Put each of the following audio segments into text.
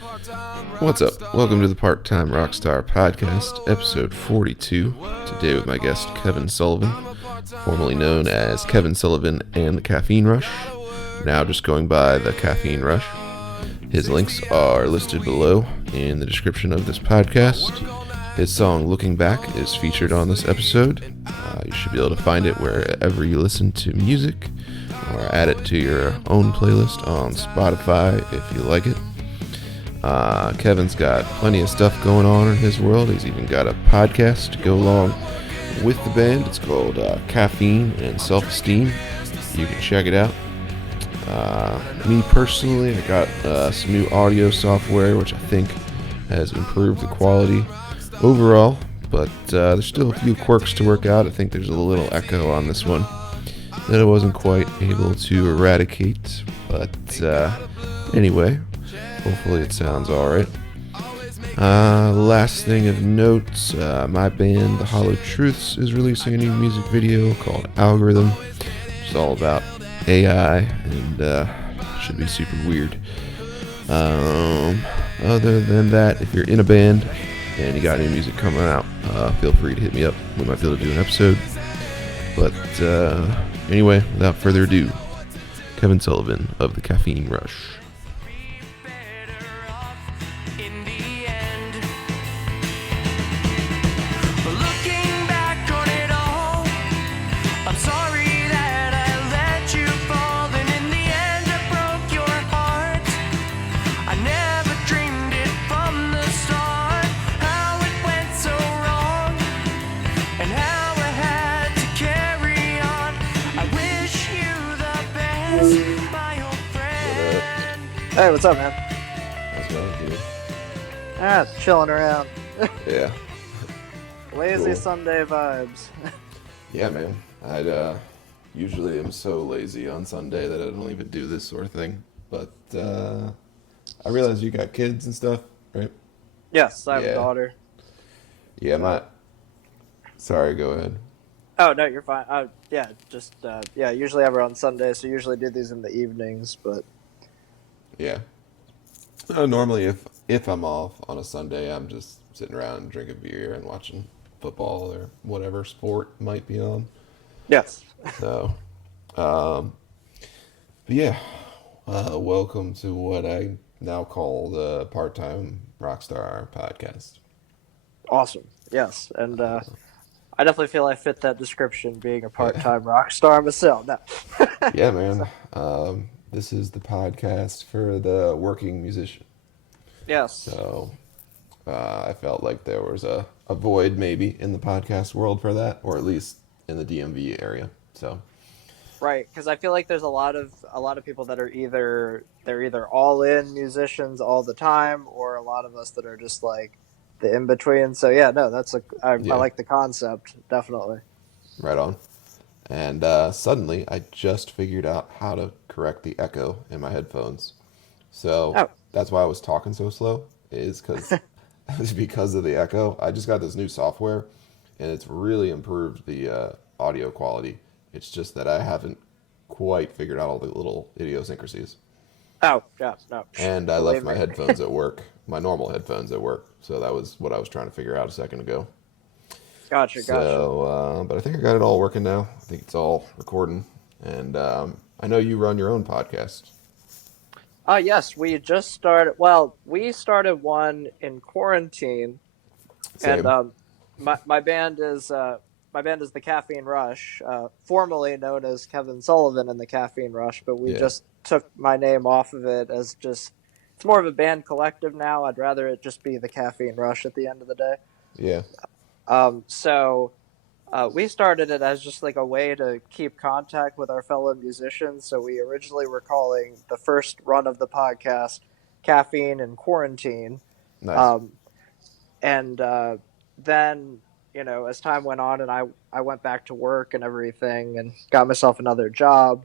What's up? Welcome to the Part-Time Rockstar Podcast, episode 42. Today with my guest Kevin Sullivan, formerly known as Kevin Sullivan and the Caffeine Rush, now just going by the Caffeine Rush. His links are listed below in the description of this podcast. His song Looking Back is featured on this episode. You should be able to find it wherever you listen to music, or add it to your own playlist on Spotify if you like it. Kevin's got plenty of stuff going on in his world. He's even got a podcast to go along with the band. It's called Caffeine and Self-Esteem. You can check it out. Me personally, I got some new audio software which I think has improved the quality overall, but there's still a few quirks to work out. I think there's a little echo on this one that I wasn't quite able to eradicate, but anyway, hopefully it sounds alright. Last thing of note, my band, The Hollow Truths, is releasing a new music video called Algorithm. It's all about AI and should be super weird. Other than that, if you're in a band and you got new music coming out, feel free to hit me up. We might be able to do an episode. But anyway, without further ado, Kevin Sullivan of the Caffeine Rush. Hey, what's up, man? How's it going, dude? Chilling around. Yeah. Lazy Cool. Sunday vibes. Yeah, man. I'd usually am so lazy on Sunday that I don't even do this sort of thing. But I realize you got kids and stuff, right? Yes, I have Yeah. a daughter. Yeah, Sorry, go ahead. Oh, no, you're fine. Usually ever on Sunday, so usually do these in the evenings, but... Yeah. Normally, if I'm off on a Sunday, I'm just sitting around drinking beer and watching football or whatever sport might be on. Yes. So, but yeah, welcome to what I now call the Part-Time Rockstar Podcast. Awesome. Yes, and I definitely feel I fit that description, being a part-time rock star myself. No. Yeah, man. This is the podcast for the working musician. Yes. So, I felt like there was a void maybe in the podcast world for that, or at least in the DMV area. So, Right, because I feel like there's a lot of people that are either all in musicians all the time, or a lot of us that are just like the in between. So yeah, no, I like the concept, definitely. right on. And suddenly, I just figured out how to correct the echo in my headphones. So that's why I was talking so slow, is because of the echo. I just got this new software, and it's really improved the audio quality. It's just that I haven't quite figured out all the little idiosyncrasies. Oh, yeah, no. And I left my headphones at work, my normal headphones at work. So that was what I was trying to figure out a second ago. Gotcha. So, but I think I got it all working now. I think it's all recording. And I know you run your own podcast. Yes, we just started. Well, we started one in quarantine, Same. and my band is the Caffeine Rush, formerly known as Kevin Sullivan and the Caffeine Rush, but we just took my name off of it as just. It's more of a band collective now. I'd rather it just be the Caffeine Rush at the end of the day. Yeah. So we started it as just like a way to keep contact with our fellow musicians. So we originally were calling the first run of the podcast Caffeine and Quarantine. Nice. And then, as time went on and I went back to work and everything and got myself another job,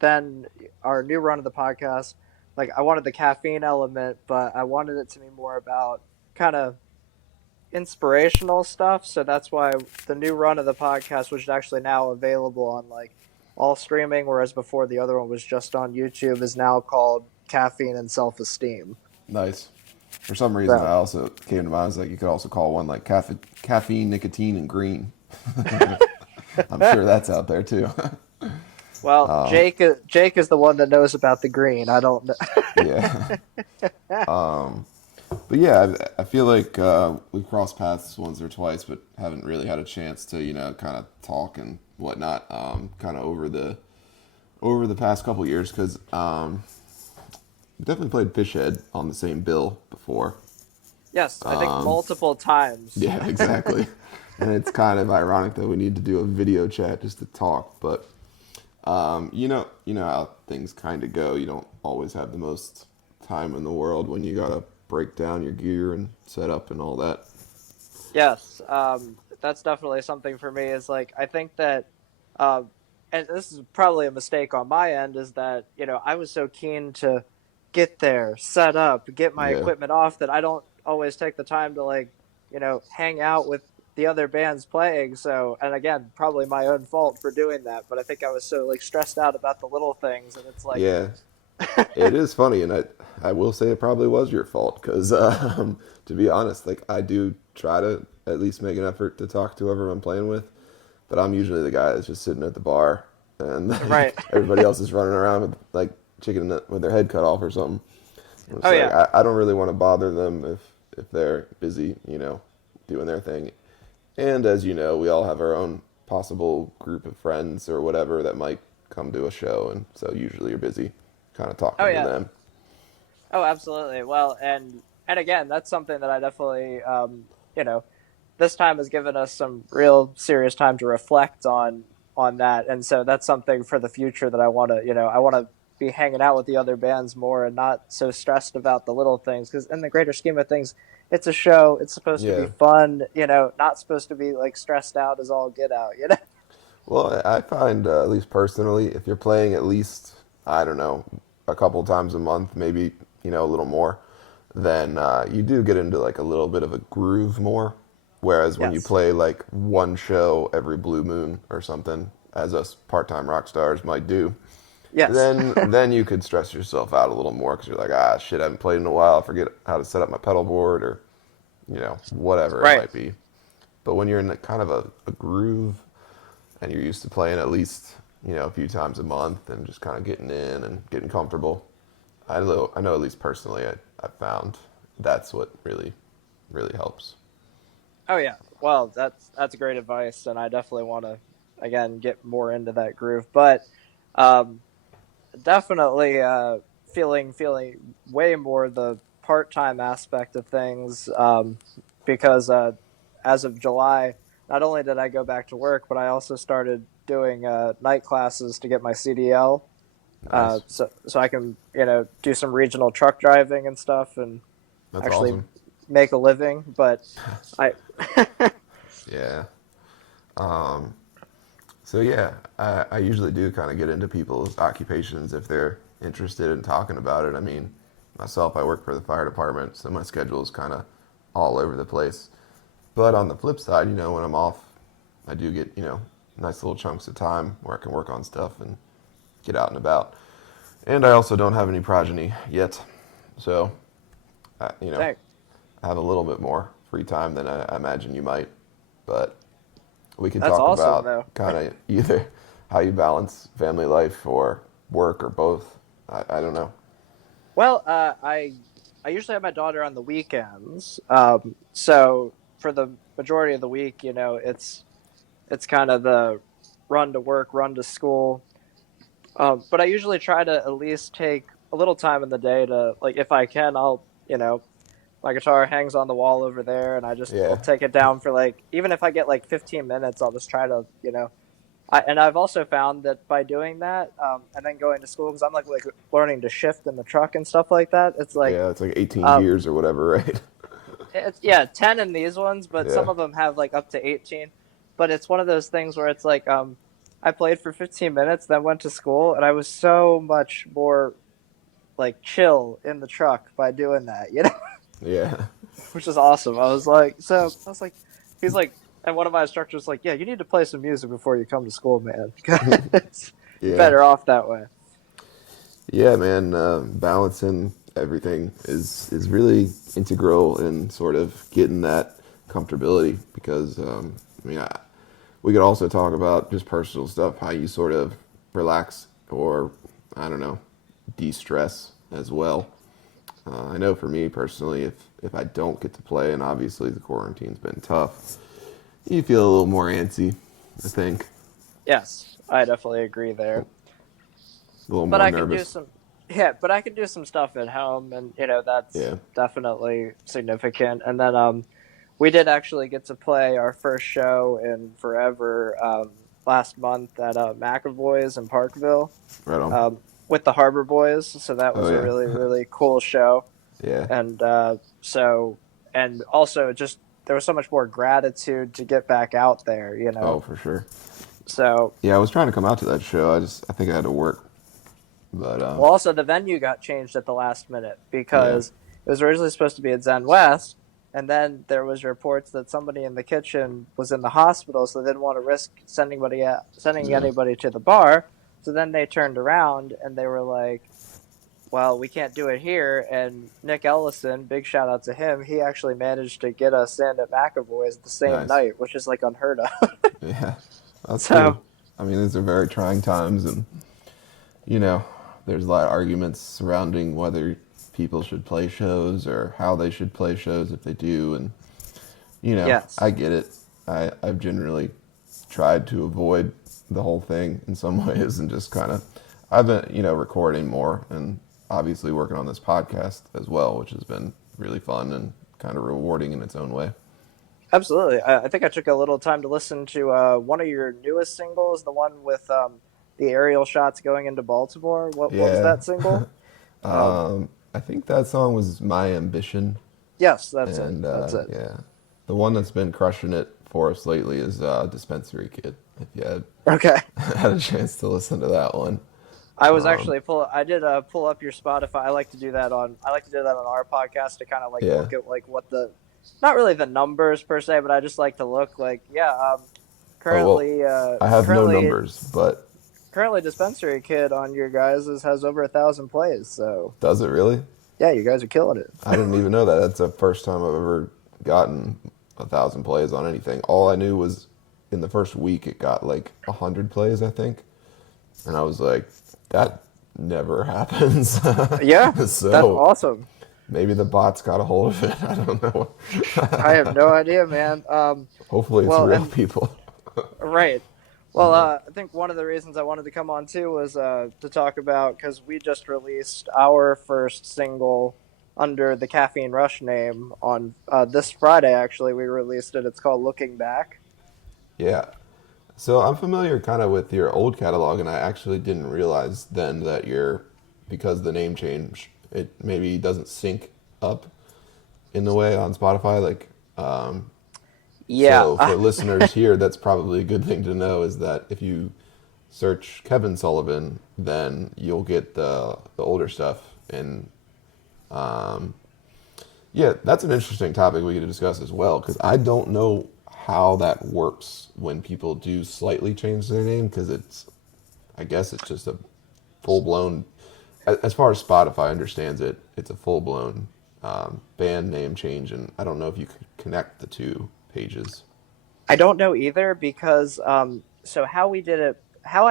then our new run of the podcast, like I wanted the caffeine element, but I wanted it to be more about kind of inspirational stuff. So that's why the new run of the podcast, which is actually now available on like all streaming, whereas before the other one was just on YouTube, is now called Caffeine and Self-Esteem. Nice. For some reason, I So, also came to mind. I was like, you could also call one like caffeine, nicotine, and green. I'm sure that's out there too. well, Jake is the one that knows about the green. I don't know. Yeah. But yeah, I feel like we've crossed paths once or twice, but haven't really had a chance to, kind of talk and whatnot, kind of over the past couple years, because we definitely played Fishhead on the same bill before. Yes, I think multiple times. Yeah, exactly. And it's kind of ironic that we need to do a video chat just to talk, but you know how things kind of go. You don't always have the most time in the world when you gotta break down your gear and set up and all that. Yes, that's definitely something for me. Is like I think that, uh, and this is probably a mistake on my end, is that I was so keen to get there, set up, get my Yeah, equipment off that I don't always take the time to hang out with the other bands playing. So, and again, probably my own fault for doing that. But I think I was so stressed out about the little things, and it's like, yeah. It is funny, and I will say it probably was your fault because, to be honest, like I do try to at least make an effort to talk to whoever I'm playing with, but I'm usually the guy that's just sitting at the bar, and right. everybody else is running around with like chicken with their head cut off or something. I'm Oh just like yeah. I don't really want to bother them if they're busy, doing their thing. And as you know, we all have our own possible group of friends or whatever that might come to a show, and so usually you're busy kind of Oh talking to yeah. them. Oh, absolutely. Well, and again, that's something that I definitely, this time has given us some real serious time to reflect on that, and so that's something for the future that I want to be hanging out with the other bands more and not so stressed about the little things because in the greater scheme of things, it's a show. It's supposed to be Yeah. fun, not supposed to be like stressed out as all get out. Well, I find, at least personally, if you're playing at least, I don't know, a couple times a month, maybe, a little more, then you do get into like a little bit of a groove more. Whereas when you Yes. play like one show every blue moon or something, as us part-time rock stars might do, Yes. then you could stress yourself out a little more because you're like, ah, shit, I haven't played in a while. I forget how to set up my pedal board or, whatever it Right. might be. But when you're in kind of a groove and you're used to playing at least a few times a month and just kind of getting in and getting comfortable. I know at least personally I found that's what really helps. Oh yeah. Well, that's great advice, and I definitely want to again get more into that groove. But um, definitely feeling way more the part time aspect of things because as of July, not only did I go back to work, but I also started doing night classes to get my CDL. Nice. So I can do some regional truck driving and stuff and That's actually awesome. make a living. But I Yeah. Um, so yeah, I usually do kind of get into people's occupations if they're interested in talking about it. I mean, myself, I work for the fire department, so my schedule is kind of all over the place. But on the flip side, when I'm off, I do get, nice little chunks of time where I can work on stuff and get out and about. And I also don't have any progeny yet. So, I, you know, dang, I have a little bit more free time than I imagine you might. But we can that's talk awesome about though. kind of either how you balance family life or work or both. I don't know. Well, I usually have my daughter on the weekends, so for the majority of the week, it's kind of the run to work, run to school. But I usually try to at least take a little time in the day to like, if I can, I'll my guitar hangs on the wall over there, and I'll Yeah. take it down for like even if I get like 15 minutes, I'll just try to and I've also found that by doing that, and then going to school because I'm like learning to shift in the truck and stuff like that. It's like, Yeah, it's like 18 um, gears or whatever, right? it's yeah, 10 in these ones, but Yeah. some of them have like up to 18. But it's one of those things where it's like, I played for 15 minutes, then went to school, and I was so much more like chill in the truck by doing that, Yeah. which is awesome. I was like, he's like, and one of my instructors was like, yeah, you need to play some music before you come to school, man. Because you're Yeah. better off that way. Yeah, man. Balancing everything is really integral in sort of getting that comfortability because I mean we could also talk about just personal stuff, how you sort of relax or I don't know, de-stress as well. I know for me personally, if I don't get to play, and obviously the quarantine's been tough, you feel a little more antsy, I think, Yes, I definitely agree there. a little But more I can do nervous. some, yeah, but I can do some stuff at home, and that's Yeah, definitely significant. And then we did actually get to play our first show in forever last month at McAvoy's in Parkville right on. with the Harbor Boys. So that Oh was a yeah, really really cool show, yeah. and and also just there was so much more gratitude to get back out there. Oh for sure. So Yeah, I was trying to come out to that show. I think I had to work, but well, also the venue got changed at the last minute yeah, because it was originally supposed to be at Zen West, and then there was reports that somebody in the kitchen was in the hospital, so they didn't want to risk sending yeah, anybody to the bar. So then they turned around and they were like, "Well, we can't do it here." And Nick Ellison, big shout out to him, he actually managed to get us in at McAvoy's the same nice. night, which is like unheard of. Yeah, that's So cool. I mean, these are very trying times, and you know, there's a lot of arguments surrounding whether people should play shows or how they should play shows if they do, and yes, I get it. I've generally tried to avoid the whole thing in some ways and just kind of, I've been, recording more and obviously working on this podcast as well, which has been really fun and kind of rewarding in its own way. absolutely. I think I took a little time to listen to one of your newest singles, the one with the aerial shots going into Baltimore. What was Yeah. that single? Um, I think that song was My Ambition. yes, that's it. And That's it. yeah, the one that's been crushing it for us lately is Dispensary Kid. If you had Okay. had a chance to listen to that one. I was Um, actually I did pull up your Spotify. I like to do that on our podcast to kind of like yeah. look at like what the not really the numbers per se, but I just like to look like Oh well, currently I have no currently numbers, but currently Dispensary Kid on your guys' has over 1,000 plays. So does it really? yeah, you guys are killing it. I didn't even know that. That's the first time I've ever gotten 1,000 plays on anything. All I knew was in the first week it got like 100 plays, I think, and I was like, that never happens. Yeah, that's So awesome. maybe the bots got a hold of it. I don't know. I have no idea, man. Hopefully, it's Well, real and people. right. Well, Yeah. I think one of the reasons I wanted to come on too was to talk about because we just released our first single under the Caffeine Rush name on this Friday. Actually, we released it. It's called "Looking Back." Yeah. So I'm familiar kind of with your old catalog, and I actually didn't realize then that because the name change, it maybe doesn't sync up in the way on Spotify. Like, Yeah, so for listeners here, that's probably a good thing to know is that if you search Kevin Sullivan, then you'll get the older stuff. And yeah, that's an interesting topic we could discuss as well, because I don't know how that works when people do slightly change their name, because I guess it's just a full blown, as far as Spotify understands it, it's a full blown band name change, and I don't know if you could connect the two pages. I don't know either because so how I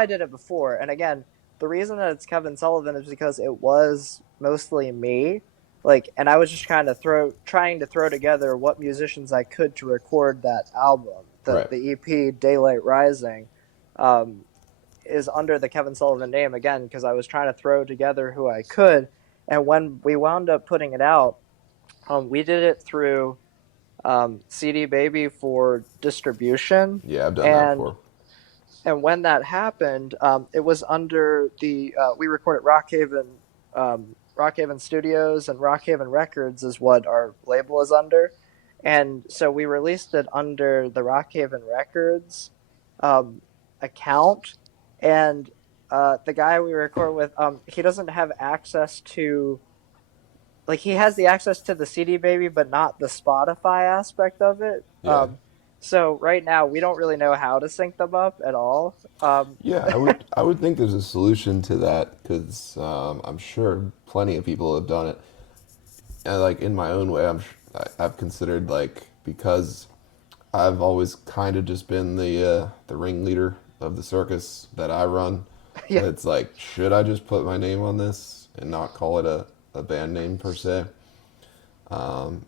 did it before, and again, the reason that it's Kevin Sullivan is because it was mostly me, like, and I was just kind of trying to throw together what musicians I could to record that album. Right. The EP Daylight Rising um, is under the Kevin Sullivan name again because I was trying to throw together who I could, and when we wound up putting it out, we did it through CD Baby for distribution, Yeah, I've done that and before. when that happened, it was under the we recorded Rockhaven Studios and Rockhaven Records is what our label is under, and so we released it under the Rockhaven Records um, account, and the guy we record with, he doesn't have access to like he has the access to the CD Baby, but not the Spotify aspect of it. Yeah. So right now we don't really know how to sync them up at all. Yeah, I would think there's a solution to that because I'm sure plenty of people have done it. like in my own way, I've considered like because I've always kind of just been the ringleader of the circus that I run. Yeah. It's like, should I just put my name on this and not call it a band name per se?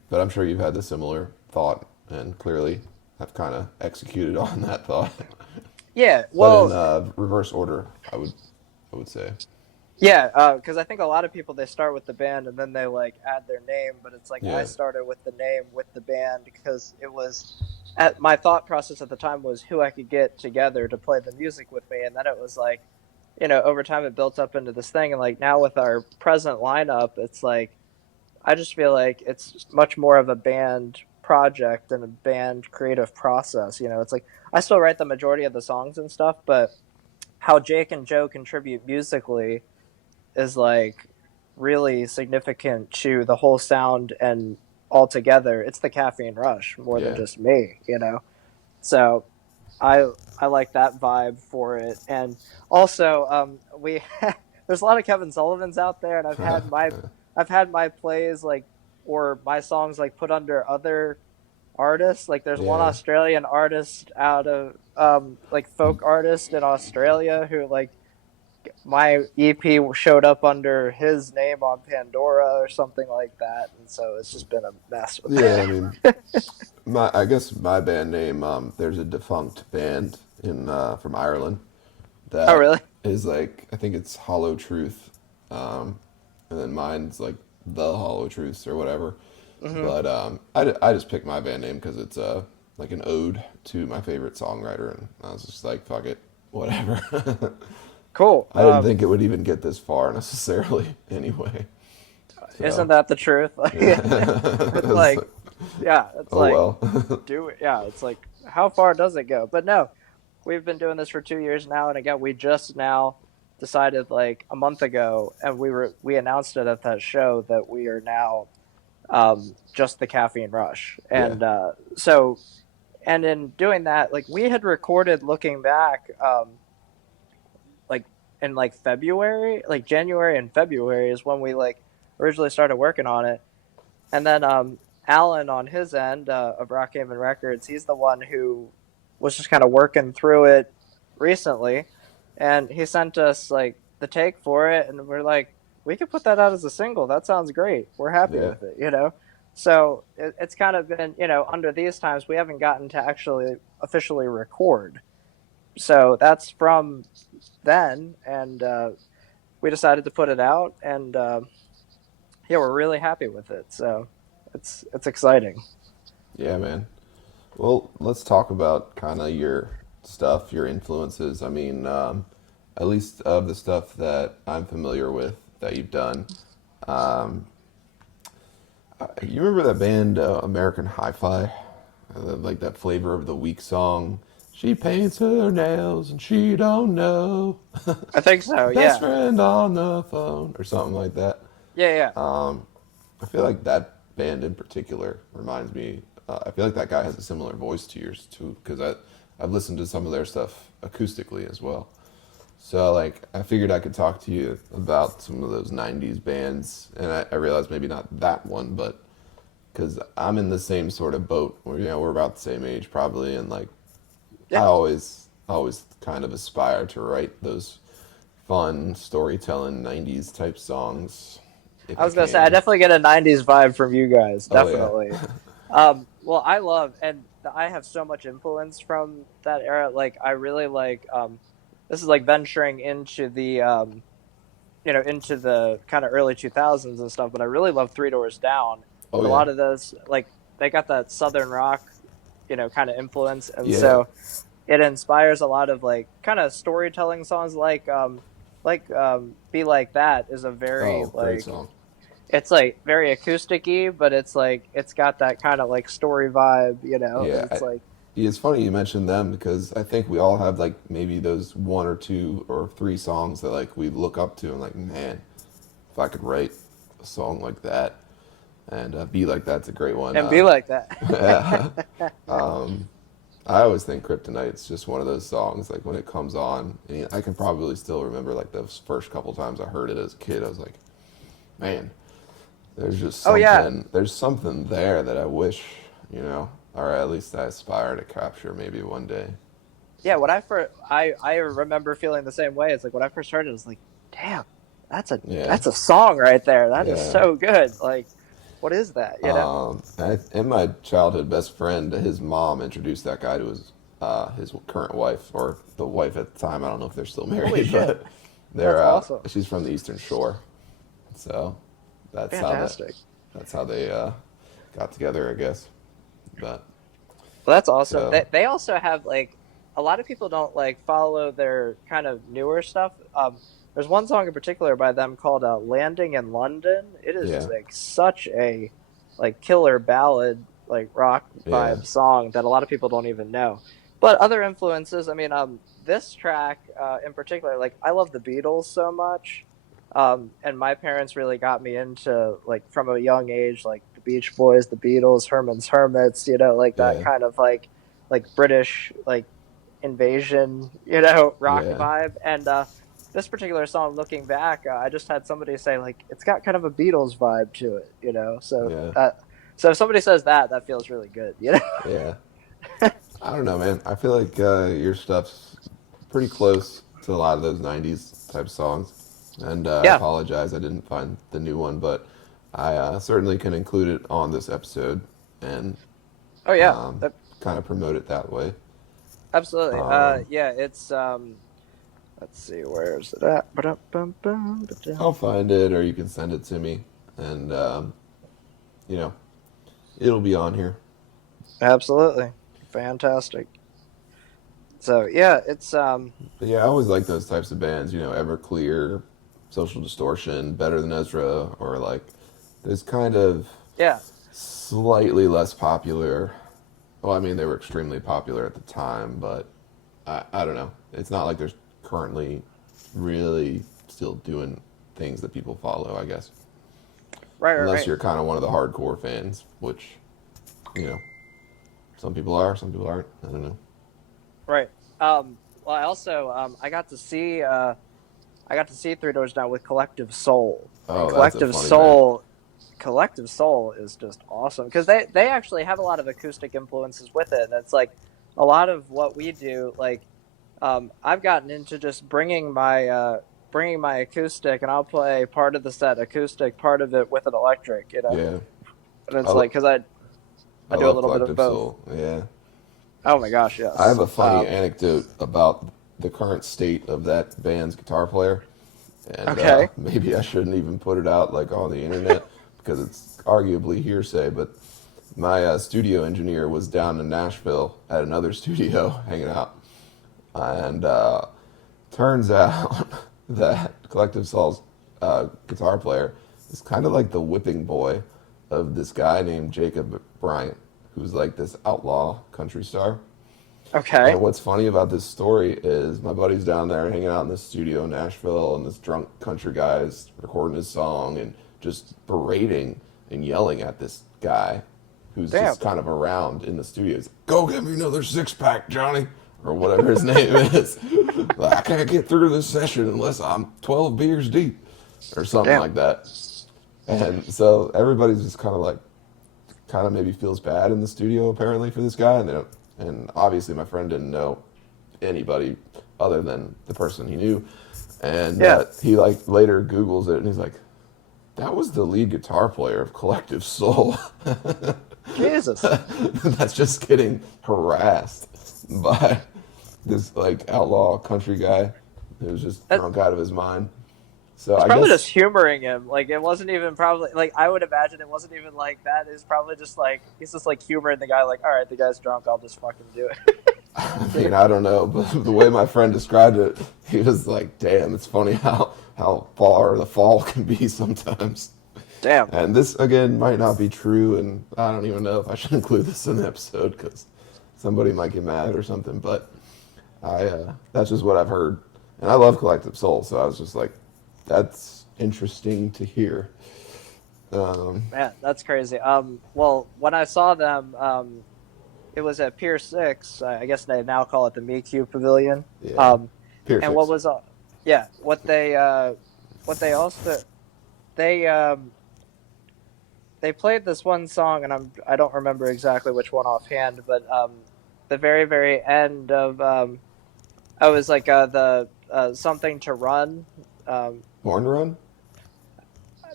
But I'm sure you've had the similar thought, and clearly have kind of executed on that thought. Yeah. But in Well, reverse order, I would say, yeah, because I think a lot of people they start with the band and then they like add their name, but it's like I yeah, started with the name with the band because it was at my thought process at the time was who I could get together to play the music with me, and then it was like, over time it built up into this thing, and like now with our present lineup, it's like I just feel like it's much more of a band project and a band creative process. It's like I still write the majority of the songs and stuff, but how Jake and Joe contribute musically is like really significant to the whole sound and altogether. It's the Caffeine Rush more than yeah, just me. So I I like that vibe for it, and also we there's a lot of Kevin Sullivans out there, and I've had my plays like or my songs like put under other artists. Like there's one yeah. Australian artist out of like folk artist in Australia who like my EP showed up under his name on Pandora or something like that, and so it's just been a mess with Yeah, I that. mean, I guess my band name. There's a defunct band in from Ireland Oh, that really? is like I think it's Hollow Truth, um, and then mine's like the Hollow Truths or whatever. Hmm. But I just picked my band name because it's like an ode to my favorite songwriter, and I was just like, fuck it, whatever. Cool. I didn't think it would even get this far necessarily, anyway. Isn't So that the truth? It's it's like, like, yeah, it's oh like, well. do it. Yeah, it's like, how far does it go? But no, we've been doing this for 2 years now, and again, we just now decided like a month ago, and we announced it at that show that we are now just the Caffeine Rush, Yeah, and and in doing that, like we had recorded, looking back, like in like February, like January and February is when we like originally started working on it, and then Alan on his end of Rockhaven Records, he's the one who was just kind of working through it recently, and he sent us like the take for it, and we're like, we could put that out as a single. That sounds great. We're happy yeah, with it. So it's kind of been, under these times we haven't gotten to actually officially record. So that's from then, and we decided to put it out, and yeah, we're really happy with it. So it's exciting. yeah, man. Well, let's talk about kind of your stuff, your influences. I mean, at least of the stuff that I'm familiar with that you've done. Um, you remember that band American Hi-Fi? Like that Flavor of the Week song. She paints her nails and she don't know. I think so. Best Yeah. friend on the phone or something like that. Yeah. Yeah. I feel like that band in particular reminds me. I feel like that guy has a similar voice to yours too, because I've listened to some of their stuff acoustically as well. So like I figured I could talk to you about some of those '90s bands, and I realized maybe not that one, but because I'm in the same sort of boat where we're about the same age probably, and like I Yeah. always kind of aspire to write those fun storytelling '90s type songs if I I was gonna say I can. definitely get a '90s vibe from you guys. Oh yeah, Definitely. Well, I love, and I have so much influence from that era. Like I really like. This is like venturing into the into the kind of early 2000s and stuff. But I really love Three Doors Down, oh and a yeah, lot of those like they got that southern rock, kind of influence, and yeah. so it inspires a lot of like kind of storytelling songs like Be Like That is a very Oh, great like song. it's like very acousticy, but it's like it's got that kind of like story vibe. Yeah, It's like it's funny you mentioned them because I think we all have like maybe those one or two or three songs that like we look up to and like, man, if I could write a song like that and be like that's a great one. and Be Like Yeah. That. I always think Kryptonite's just one of those songs like when it comes on, and I can probably still remember like those first couple times I heard it as a kid. I was like, man, There's just Oh yeah, something. There's something there that I wish, or at least I aspire to capture maybe one day. yeah. So When I first, I remember feeling the same way. It's like when I first heard it, I was like, damn, yeah, that's a song right there. That is yeah. so good. Like, what is that? You know? And my childhood best friend, his mom introduced that guy to his current wife, or the wife at the time. I don't know if they're still Holy married, shit, but that's awesome. she's from the Eastern Shore, so that's how that Fantastic. that's how they got together, I guess. But Well, that's awesome. so They also have like a lot of people don't like follow their kind of newer stuff. There's one song in particular by them called "Landing in London." It is yeah, like such a like killer ballad, like rock yeah, vibe song that a lot of people don't even know. But other influences, I mean, this track in particular, like I love the Beatles so much. And my parents really got me into like from a young age, like the Beach Boys, the Beatles, Herman's Hermits, like that yeah, kind of like British like invasion, rock yeah. vibe. And this particular song, looking back, I just had somebody say like it's got kind of a Beatles vibe to it. Yeah, So if somebody says that, that feels really good. yeah. I don't know, man. I feel like your stuff's pretty close to a lot of those '90s type songs. And I Yeah. apologize, I didn't find the new one, but I certainly can include it on this episode and Oh yeah. um, kind of promote it that way. Absolutely. Um, Yeah. It's Let's see, where's it at? Ba-dum-bum-bum, I'll ba-dum. find it, or you can send it to me, and you know, it'll be on here. Absolutely. Fantastic. So yeah, it's But yeah, I always like those types of bands. Everclear, Social Distortion, Better Than Ezra, or like this kind of yeah, slightly less popular. Well, I mean, they were extremely popular at the time, but I don't know. It's not like there's currently really still doing things that people follow, I guess. right, right, Unless right, you're kind of one of the hardcore fans, which, you know, some people are, some people aren't. I don't know. right. Well, I also I got to see Three Doors Down with Collective Soul, and Oh, that's a funny band. Collective Soul is just awesome because they actually have a lot of acoustic influences with it, and it's like a lot of what we do. Like, I've gotten into just bringing my acoustic, and I'll play part of the set acoustic, part of it with an electric. Yeah. And I, it's like lo- because I I do a love little bit of Collective both. Soul. Yeah. Oh my gosh, I have yes. a funny anecdote about the current state of that band's guitar player, and Okay. maybe I shouldn't even put it out like on the internet because it's arguably hearsay. But my studio engineer was down in Nashville at another studio hanging out, and turns out that Collective Soul's guitar player is kind of like the whipping boy of this guy named Jacob Bryant, who's like this outlaw country star. And Okay. what's funny about this story is my buddy's down there hanging out in the studio in Nashville, and this drunk country guy is recording his song and just berating and yelling at this guy who's Damn. just kind of around in the studio. He's like, "Go get me another 6-pack, Johnny," or whatever his name is. Like, I can't get through this session unless I'm 12 beers deep, or something Damn. like that. And so everybody's just kind of maybe feels bad in the studio apparently for this guy, and obviously my friend didn't know anybody other than the person he knew, and Yeah. he like later Googles it and he's like, that was the lead guitar player of Collective Soul. Jesus. That's just getting harassed by this like outlaw country guy who's just That, drunk out of his mind. So it's I probably guess just humoring him. Like it wasn't even probably like I would imagine it wasn't even like that. It's probably just like he's just like humoring the guy. Like, all right, the guy's drunk. I'll just fucking do I mean, it. I don't know, but the way my friend described it, he was like, "Damn, it's funny how far the fall can be sometimes." Damn. And this again might not be true, and I don't even know if I should include this in the episode because somebody might get mad or something. But that's just what I've heard, and I love Collective Soul, so I was just like, "That's interesting to hear." Man, that's crazy. Well, when I saw them, it was at Pier Six. I guess they now call it the MeQ Pavilion. Yeah, Pier And what 6. was yeah, what they also they they played this one song, and I don't remember exactly which one offhand, but the very end of I was like the something to run. Um, Born to Run?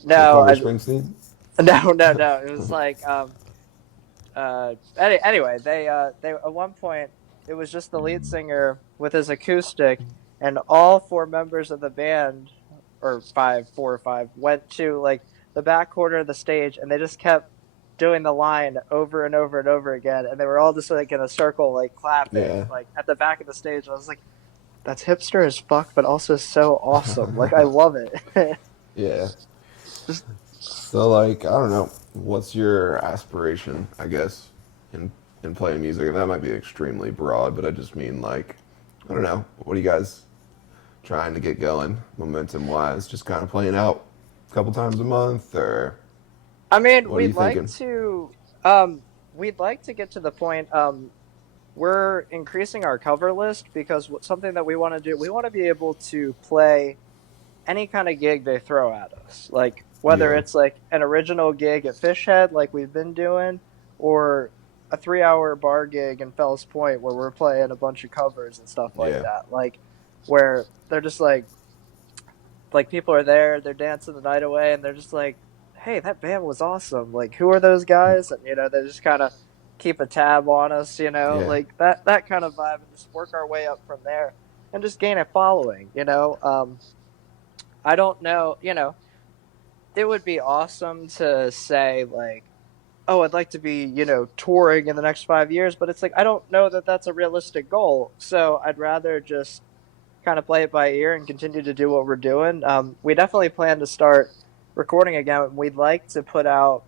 They no, cover Springsteen? no. It was like anyway, they at one point it was just the lead singer with his acoustic, and all four members of the band, or four or five, went to like the back corner of the stage, and they just kept doing the line over and over and over again, and they were all just like in a circle, like clapping, Yeah. like at the back of the stage. I was like, that's hipster as fuck, but also so awesome. Like I love it. Yeah. Just So, like, I don't know. What's your aspiration, I guess, in playing music? And that might be extremely broad, but I just mean, like, I don't know. What are you guys trying to get going, momentum-wise? Just kind of playing out a couple times a month, or I mean, what are you thinking? we'd like to get to the point. We're increasing our cover list because something that we want to do, we want to be able to play any kind of gig they throw at us. Like, whether Yeah. it's like an original gig at Fishhead, like we've been doing, or a 3 hour bar gig in Fells Point where we're playing a bunch of covers and stuff like Yeah. that. Like, where they're just like people are there, they're dancing the night away, and they're just like, "Hey, that band was awesome. Like, who are those guys?" And they just kind of keep a tab on us, Yeah. like that kind of vibe, and just work our way up from there, and just gain a following. I don't know. It would be awesome to say like, "Oh, I'd like to be touring in the next 5 years," but it's like I don't know that that's a realistic goal. So I'd rather just kind of play it by ear and continue to do what we're doing. We definitely plan to start recording again. We'd like to put out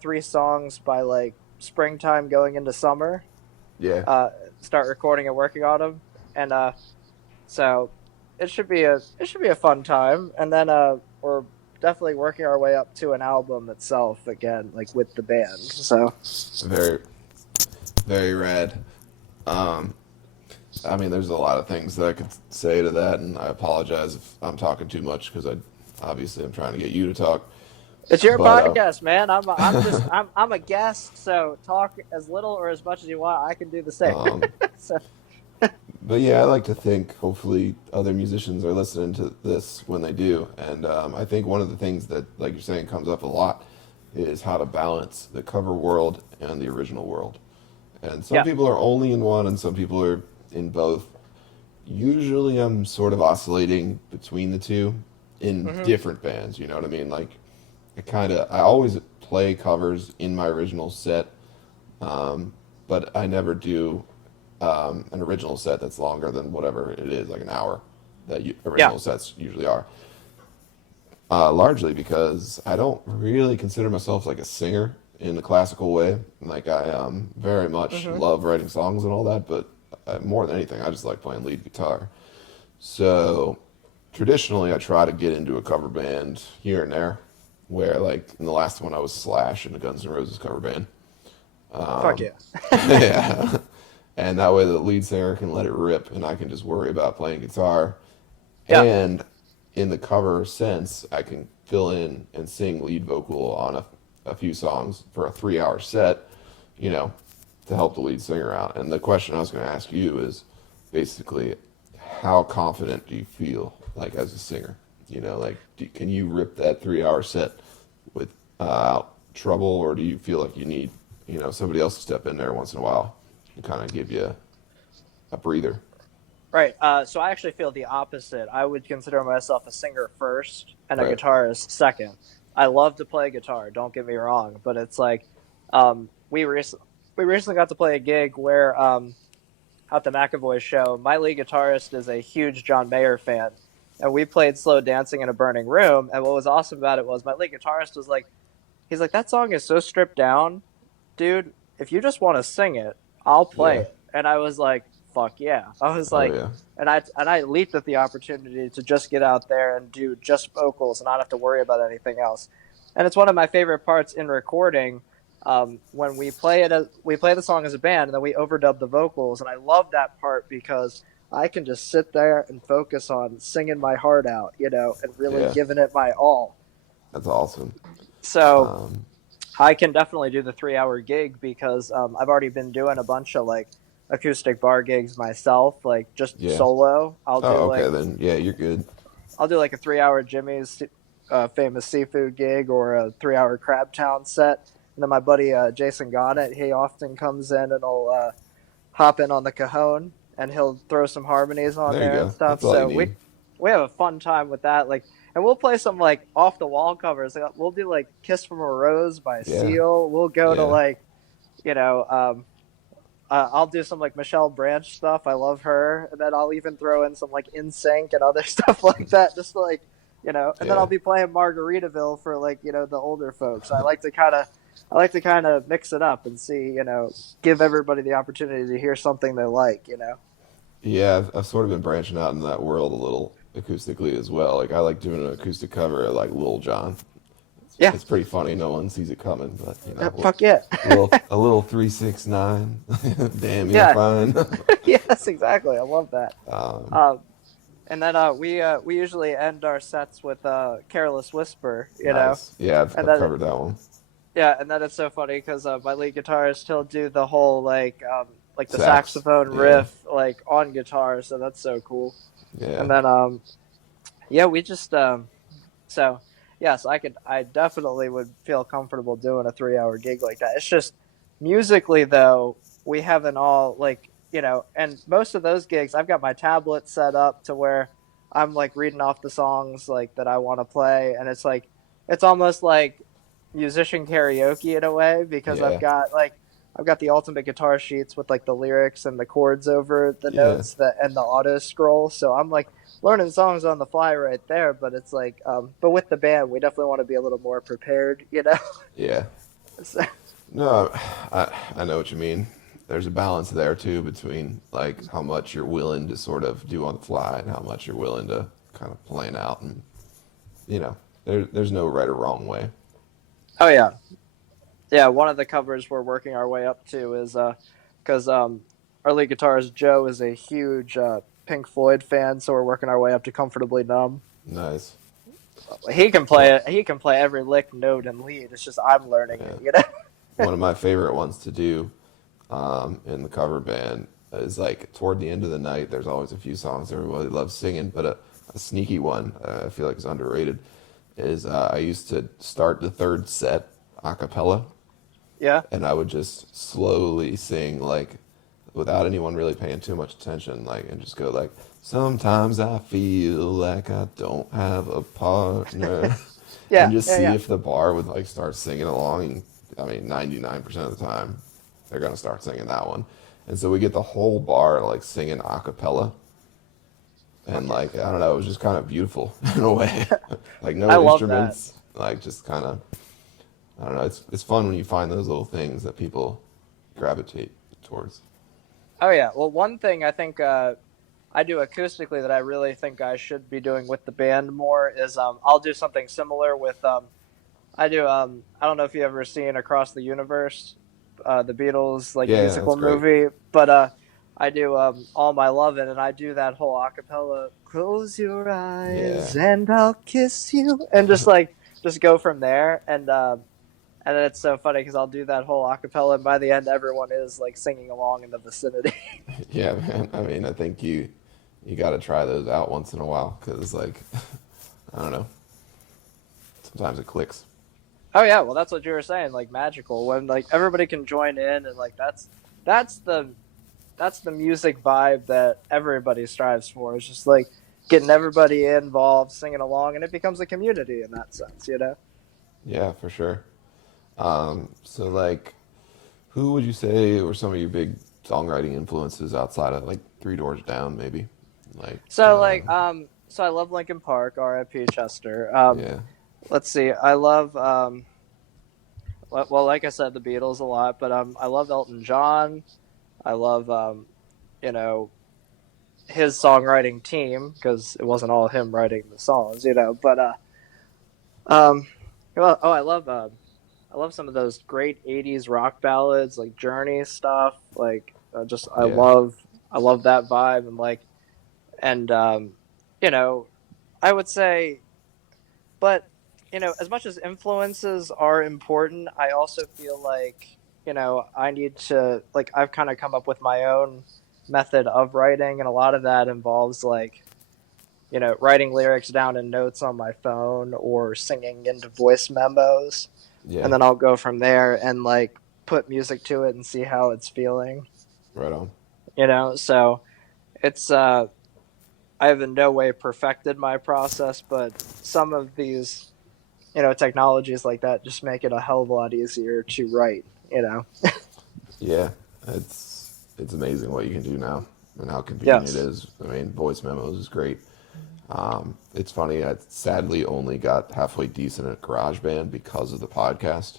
3 songs by like springtime going into summer. Yeah. Uh, Start recording and working on them, and so it should be a fun time. And then we're definitely working our way up to an album itself again, like with the band. So Very, very rad. Um, I mean, there's a lot of things that I could say to that, and I apologize if I'm talking too much because obviously I'm trying to get you to talk. it's your But podcast, man. I'm a guest, so talk as little or as much as you want. I can do the same. um, So but yeah, I like to think hopefully other musicians are listening to this when they do, and I think one of the things that, like you're saying, comes up a lot is how to balance the cover world and the original world. And some yeah. people are only in one, and some people are in both. Usually, I'm sort of oscillating between the two in hmm different bands. You know what I mean? Like, I always play covers in my original set, but I never do an original set that's longer than whatever it is, like an hour that Yeah. original sets usually are. Largely because I don't really consider myself like a singer in the classical way. Like I very much hmm love writing songs and all that, but more than anything, I just like playing lead guitar. So traditionally, I try to get into a cover band here and there. Where like in the last one, I was Slash in the Guns N' Roses cover band. Fuck Um, yeah. yeah, and that way the lead singer can let it rip, and I can just worry about playing guitar. Yeah. And in the cover sense, I can fill in and sing lead vocal on a few songs for a 3 hour set, you know, to help the lead singer out. And the question I was going to ask you is basically, how confident do you feel like as a singer? Like, can you rip that 3 hour set without trouble, or do you feel like you need, somebody else to step in there once in a while and kind of give you a breather? Right. So I actually feel the opposite. I would consider myself a singer first and a Right. guitarist second. I love to play guitar. Don't get me wrong, but it's like um, we recently got to play a gig where at the McAvoy show, my lead guitarist is a huge John Mayer fan, and we played "Slow Dancing in a Burning Room." And what was awesome about it was my lead guitarist was like, he's like, "That song is so stripped down, dude. If you just want to sing it, I'll play Yeah. it." And I was like, "Fuck yeah!" I was Oh like, yeah. and I leaped at the opportunity to just get out there and do just vocals and not have to worry about anything else. And it's one of my favorite parts in recording. When we play the song as a band, and then we overdub the vocals, and I love that part because I can just sit there and focus on singing my heart out, and really Yeah. giving it my all. That's awesome. So Um, I can definitely do the 3 hour gig because I've already been doing a bunch of like acoustic bar gigs myself, like just Yeah. solo. Oh, okay then. Yeah, you're good. I'll do like a 3 hour Jimmy's famous seafood gig or a 3 hour Crabtown set. And then my buddy Jason Gonnett, he often comes in and he'll hop in on the cajon and he'll throw some harmonies on There you there and go. stuff. That's all you So need. we have a fun time with that. Like, and we'll play some like off the wall covers. Like, we'll do like "Kiss from a Rose" by Yeah. Seal. We'll go to Yeah. like you know. I'll do some like Michelle Branch stuff. I love her, and then I'll even throw in some like In Sync and other stuff like that, just to, like and then I'll Yeah. be playing Margaritaville for like the older folks. I like to kind of mix it up and see give everybody the opportunity to hear something they like. Yeah, I've sort of been branching out in that world a little acoustically as well. Like I like doing an acoustic cover of like Lil Jon. Yeah, It's pretty funny. No one sees it coming, but fuck yeah, a little 369. Damn, you're yeah, fine. yes, exactly. I love that. um, Um, and then we usually end our sets with "Careless Whisper," nice. Yeah, I've, and I've then covered that one. yeah, and then it's so funny because my lead guitarist he'll do the whole like the Sax. saxophone Yeah. riff like on guitar, so that's so cool. Yeah. And then yeah, we just so yes, I definitely would feel comfortable doing a 3 hour gig like that. It's just musically though, we haven't all and most of those gigs I've got my tablet set up to where I'm like reading off the songs like that I want to play, and it's almost like musician karaoke in a way because Yeah. I've got the ultimate guitar sheets with like the lyrics and the chords over the Yeah. notes that and the auto scroll. So I'm like learning songs on the fly right there. But it's like, but with the band, we definitely want to be a little more prepared. Yeah. So, No, I know what you mean. There's a balance there too between like how much you're willing to sort of do on the fly and how much you're willing to kind of plan out, and there's no right or wrong way. oh yeah, yeah. One of the covers we're working our way up to is because our lead guitarist Joe is a huge Pink Floyd fan, so we're working our way up to Comfortably Numb. Nice. He can play Well, it. He can play every lick, note, and lead. It's just I'm learning yeah. it. One of my favorite ones to do in the cover band is like toward the end of the night. There's always a few songs everybody loves singing, but a sneaky one I feel like is underrated is I used to start the third set a cappella, Yeah. and I would just slowly sing like without anyone really paying too much attention, like and just go like, sometimes I feel like I don't have a partner, and Yeah. just Yeah. see Yeah. if the bar would like start singing along. And I mean, 99% of the time, they're gonna start singing that one, and so we get the whole bar like singing a cappella, and Fuck yeah. like I don't know, it was just kind of beautiful in a way, like I no love that. instruments, like just kind of I don't know. It's fun when you find those little things that people gravitate towards. Oh yeah. Well, one thing I think I do acoustically that I really think I should be doing with the band more is I'll do something similar with I don't know if you ever seen Across the Universe, the Beatles like Yeah, that's musical great. movie, but I do All My Lovin', and I do that whole acapella. Close your Yeah, eyes and I'll kiss you, and just go from there. And then it's so funny because I'll do that whole acapella, and by the end, everyone is like singing along in the vicinity. yeah, man. I mean, I think you got to try those out once in a while because like I don't know, sometimes it clicks. Oh yeah, well that's what you were saying, like magical when like everybody can join in, and like that's the that's the music vibe that everybody strives for. It's just like getting everybody involved, singing along, and it becomes a community in that sense. Yeah, for sure. So like, who would you say were some of your big songwriting influences outside of like Three Doors Down, maybe? Like, So I love Linkin Park, R.I.P. Chester. yeah, Let's see, I love well, like I said, the Beatles a lot, but I love Elton John. I love you know his songwriting team because it wasn't all him writing the songs. But um, well, oh, I love some of those great '80s rock ballads like Journey stuff. Like just yeah, I love that vibe and you know I would say, but as much as influences are important, I also feel like, I need to, like, I've kind of come up with my own method of writing, and a lot of that involves, like, writing lyrics down in notes on my phone or singing into voice memos. And Yeah, then I'll go from there and, like, put music to it and see how it's feeling, right on. So it's, I have in no way perfected my process, but some of these, technologies like that just make it a hell of a lot easier to write. Yeah, it's amazing what you can do now and how convenient it Yes. is. I mean, voice memos is great. It's funny. I sadly only got halfway decent at GarageBand because of the podcast.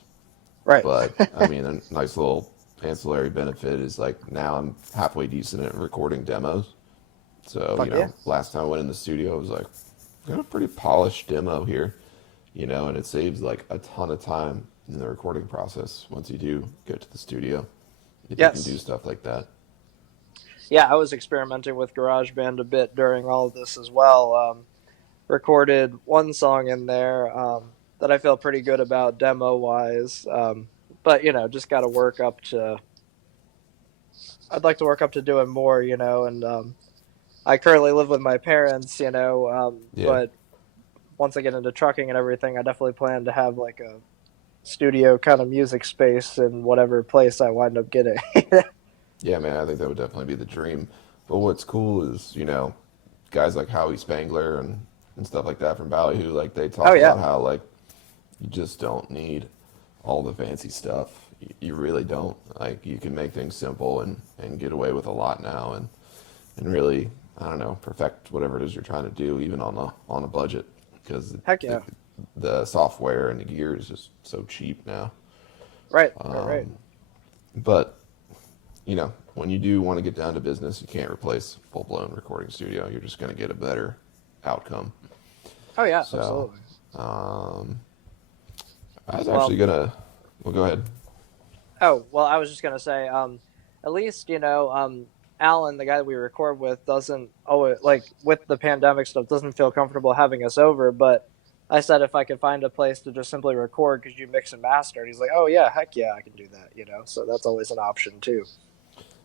Right. But I mean, a nice little ancillary benefit is like now I'm halfway decent at recording demos. So, Fuck yeah. last time I went in the studio, I was like, got a pretty polished demo here, and it saves like a ton of time in the recording process once you do get to the studio, if you can do Yes. stuff like that. Yeah, I was experimenting with GarageBand a bit during all of this as well. Recorded one song in there that I feel pretty good about demo wise. But just got to work up to. I'd like to work up to doing more, and I currently live with my parents, Yeah. but once I get into trucking and everything, I definitely plan to have like a studio kind of music space in whatever place I wind up getting. Yeah, man, I think that would definitely be the dream. But what's cool is, guys like Howie Spangler and stuff like that from Ballyhoo, like they Oh talk yeah, about how like you just don't need all the fancy stuff. You really don't. Like you can make things simple and get away with a lot now and really, I don't know, perfect whatever it is you're trying to do, even on a budget, because heck yeah, the software and the gear is just so cheap now. right, right, right. But when you do want to get down to business, you can't replace full blown recording studio. You're just going to get a better outcome. Oh yeah, So, absolutely. um, I was Well, actually gonna. Well, go ahead. oh well, I was just gonna say, at least Alan, the guy that we record with, doesn't always like with the pandemic stuff doesn't feel comfortable having us over. But I said if I could find a place to just simply record, because you mix and master, and he's like, oh yeah, heck yeah, I can do that. So that's always an option too.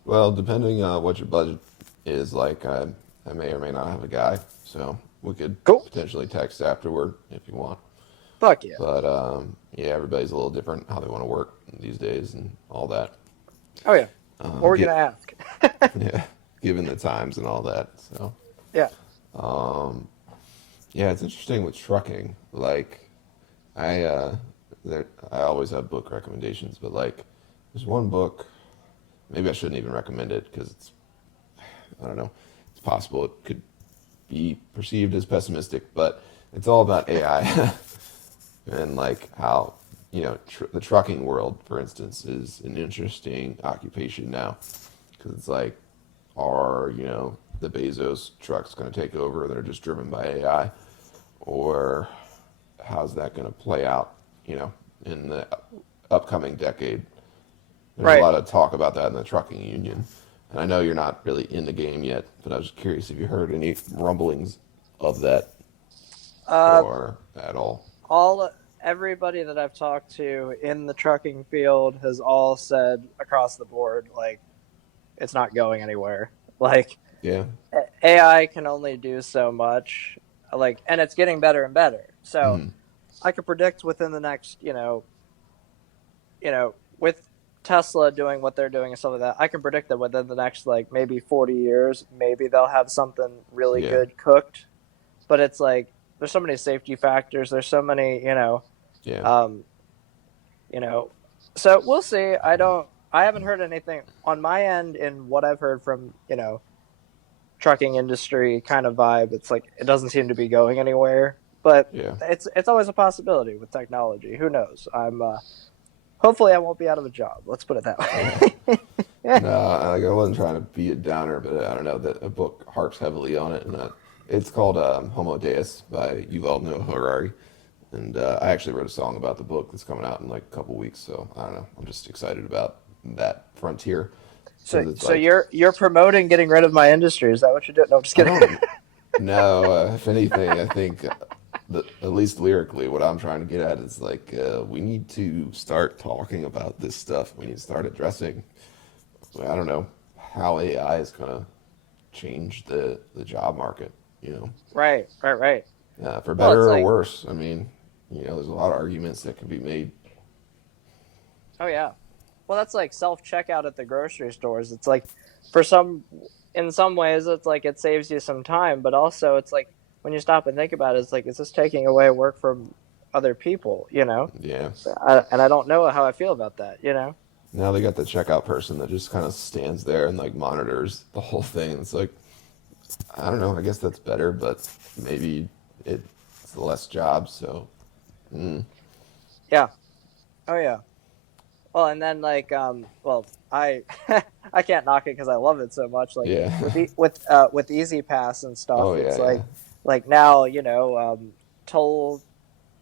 Well, depending on what your budget is, like I may or may not have a guy, so we could Cool. potentially text afterward if you want. Fuck yeah. But yeah, everybody's a little different how they want to work these days and all that. Oh yeah. What were we Get gonna ask? yeah, given the times and all that. So Yeah. yeah, it's interesting with trucking. Like I I always have book recommendations, but like there's one book. Maybe I shouldn't even recommend it because I don't know. It's possible it could be perceived as pessimistic, but it's all about AI and like how the trucking world, for instance, is an interesting occupation now because it's like are the Bezos trucks going to take over and they're just driven by AI, or how's that going to play out in the upcoming decade? There's a Right. lot of talk about that in the trucking union. And I know you're not really in the game yet, but I was curious if you heard any rumblings of that Uh, or at all. all everybody that I've talked to in the trucking field has all said across the board, like, it's not going anywhere. Like, Yeah. AI can only do so much, like, and it's getting better and better. So Mm. I could predict within the next, with Tesla doing what they're doing and stuff like that, I can predict that within the next like maybe 40 years, maybe they'll have something really Yeah. good cooked. But it's like there's so many safety factors. There's so many, Yeah. um, you know. So we'll see. I haven't heard anything on my end in what I've heard from trucking industry kind of vibe. It's like it doesn't seem to be going anywhere. But Yeah. it's always a possibility with technology. Who knows? I'm hopefully I won't be out of a job. Let's put it that Yeah. way. No, like I wasn't trying to be a downer, but I don't know that a book harps heavily on it, and it's called Homo Deus by Yuval Noah Harari, and I actually wrote a song about the book that's coming out in like a couple weeks, so I don't know. I'm just excited about that frontier So, because it's so like you're promoting getting rid of my industry? Is that what you're doing? No, I'm just I kidding. don't know. If anything, I think at least lyrically, what I'm trying to get at is like we need to start talking about this stuff. We need to start addressing. I don't know how AI is gonna change the job market. You know, Right. for Well, better it's or like, worse. I mean, there's a lot of arguments that can be made. oh yeah. Well, that's like self checkout at the grocery stores. It's like, for some, in some ways, it's like it saves you some time, but also it's like when you stop and think about it, it's like, is this taking away work from other people? Yeah. And I don't know how I feel about that. Now they got the checkout person that just kind of stands there and like monitors the whole thing. It's like, I don't know. I guess that's better, but maybe it's less jobs. So, mm, Yeah. Oh yeah. Well, and then like, well, I I can't knock it because I love it so much. Like yeah. with Easy Pass and stuff, Oh it's yeah, yeah. like now toll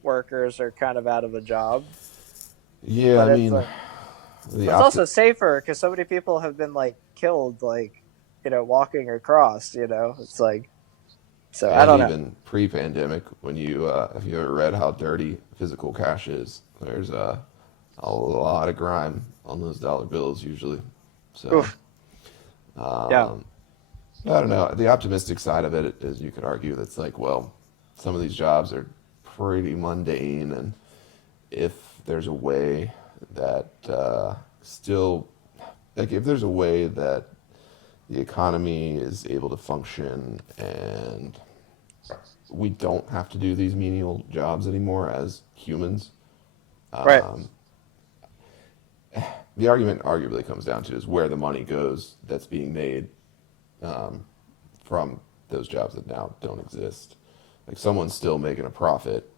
workers are kind of out of a job, Yeah, I but it's mean, like, the but it's opt also safer because so many people have been like killed, like walking across. It's like, so I and don't know. even pre-pandemic, when you if you ever read how dirty physical cash is, there's a lot of grime on those dollar bills usually. So, Oof. Yeah. um, I don't know. The optimistic side of it is you could argue that's like, well, some of these jobs are pretty mundane, and if there's a way that still, like, if there's a way that the economy is able to function and we don't have to do these menial jobs anymore as humans, Right. um, the argument arguably comes down to is where the money goes that's being made um, from those jobs that now don't exist. Like someone's still making a profit,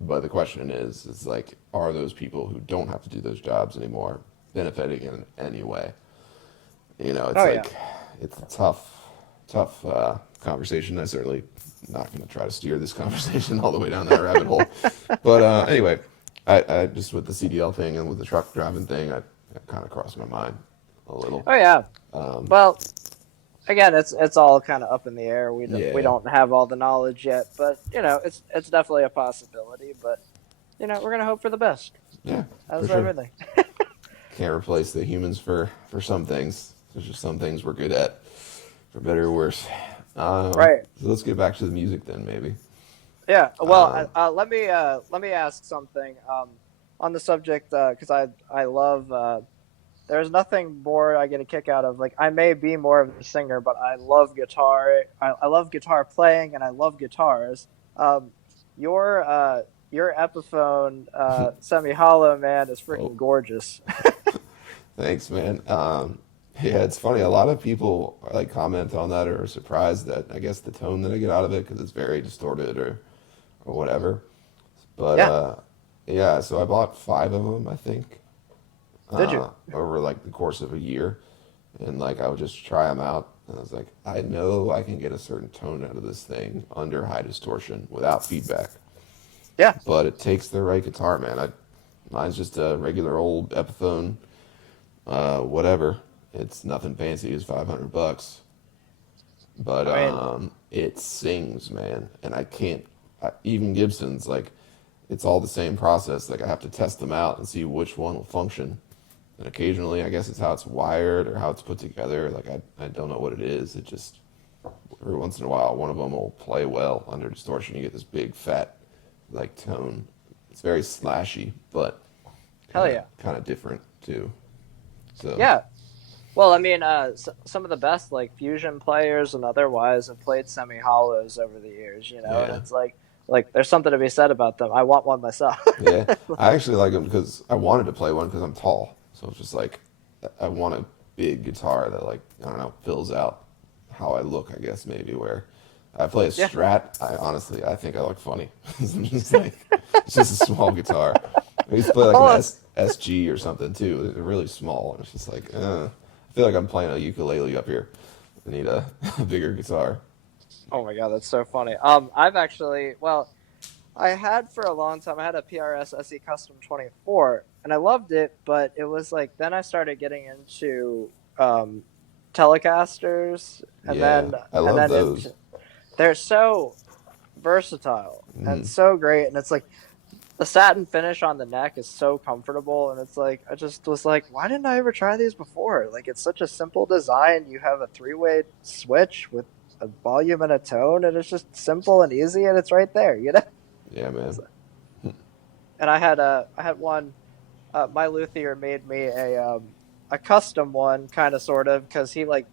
but the question is like, are those people who don't have to do those jobs anymore benefiting in any way? It's Oh yeah. like it's a tough conversation. I certainly not going to try to steer this conversation all the way down that rabbit hole. But anyway, I just with the CDL thing and with the truck driving thing, I kind of crossed my mind a little. Oh yeah. Um, Well, again, it's all kind of up in the air. We yeah, don't have all the knowledge yet, but it's definitely a possibility. But we're gonna hope for the best, yeah, for as sure. everything. Can't replace the humans for some things. There's just some things we're good at, for better or worse. Right. So let's get back to the music then, maybe. Yeah. Well, Um, let me ask something on the subject because I love. There's nothing more I get a kick out of. Like, I may be more of a singer, but I love guitar. I love guitar playing, and I love guitars. Um, your Epiphone semi hollow, man, is oh, freaking gorgeous. thanks, man. Yeah, it's funny. A lot of people like comment on that or are surprised that I guess the tone that I get out of it because it's very distorted or whatever. But Yeah. yeah, so I bought five of them, I think, Did you? over like the course of a year, and like I would just try them out, and I was like, I know I can get a certain tone out of this thing under high distortion without feedback, Yeah. but it takes the right guitar, man. Mine's just a regular old Epiphone, whatever. It's nothing fancy. It's $500, but I mean, it sings, man. And I can't. Even Gibson's like, it's all the same process. Like I have to test them out and see which one will function. And occasionally, I guess it's how it's wired or how it's put together. Like I don't know what it is. It just every once in a while, one of them will play well under distortion. You get this big fat like tone. It's very slashy, but hell kind of yeah. kind of different too. So Yeah. Well, I mean, some of the best like fusion players and otherwise have played semi hollows over the years, and yeah, it's like there's something to be said about them. I want one myself. yeah. I actually like them because I wanted to play one because I'm tall. So it's just like I want a big guitar that like I don't know fills out how I look. I guess maybe where I play a Yeah. Strat. I think I look funny. It's just like it's just a small guitar. I used to play like an Oh, SG or something too. They're really small. And it's just like I feel like I'm playing a ukulele up here. I need a bigger guitar. oh my god, that's so funny. I've actually, well, I had for a long time. I had a PRS SE Custom 24, and I loved it. But it was like then I started getting into Telecasters, and Yeah, then I and love then those. they're so versatile and Mm. so great. And it's like the satin finish on the neck is so comfortable. And it's like, I just was like, why didn't I ever try these before? Like, it's such a simple design. You have a three-way switch with a volume and a tone, and it's just simple and easy, and it's right there, you know? Yeah, man. And I had one. My luthier made me a custom one, kind of sort of, because he like